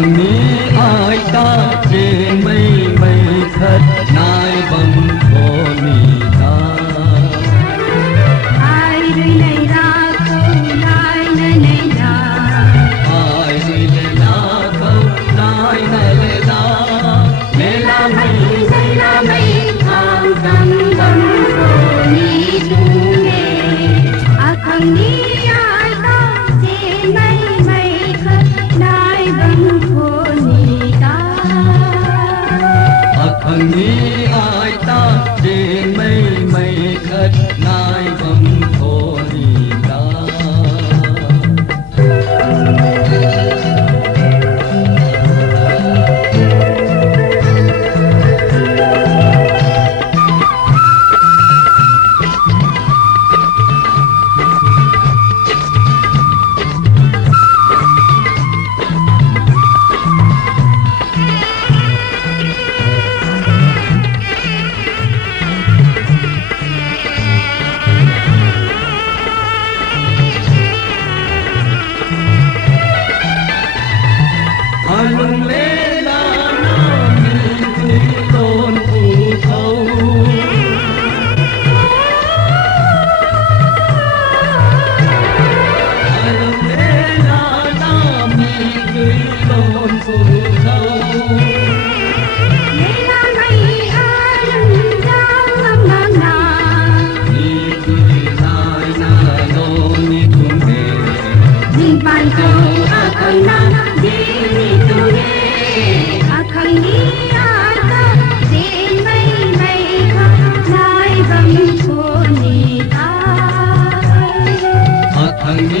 Akhangni aita chen mai mai khat nai bang thoni ta. Ai rui nei ra khâu nai nei nei ra. Ai rui le la khâu nai nei le la. Le la mai Thang tam bang thoni du ne. Akhangni aita chen mai mai khat nai bang thoni ta. Akhangni aita chen mai mai khat nai bang thoni ta. Alung le la na mi tui tôn phù thâu. Alung le la na mi tui tôn phù thâu. Le la mai a lung giang ngam ngam na. Mi tui nai na lo ni tum ve. Dinh ban câu akhang na di ni tu ne. Akhang ni ata chen mai mai khat nai bang thoni ta. Akhangni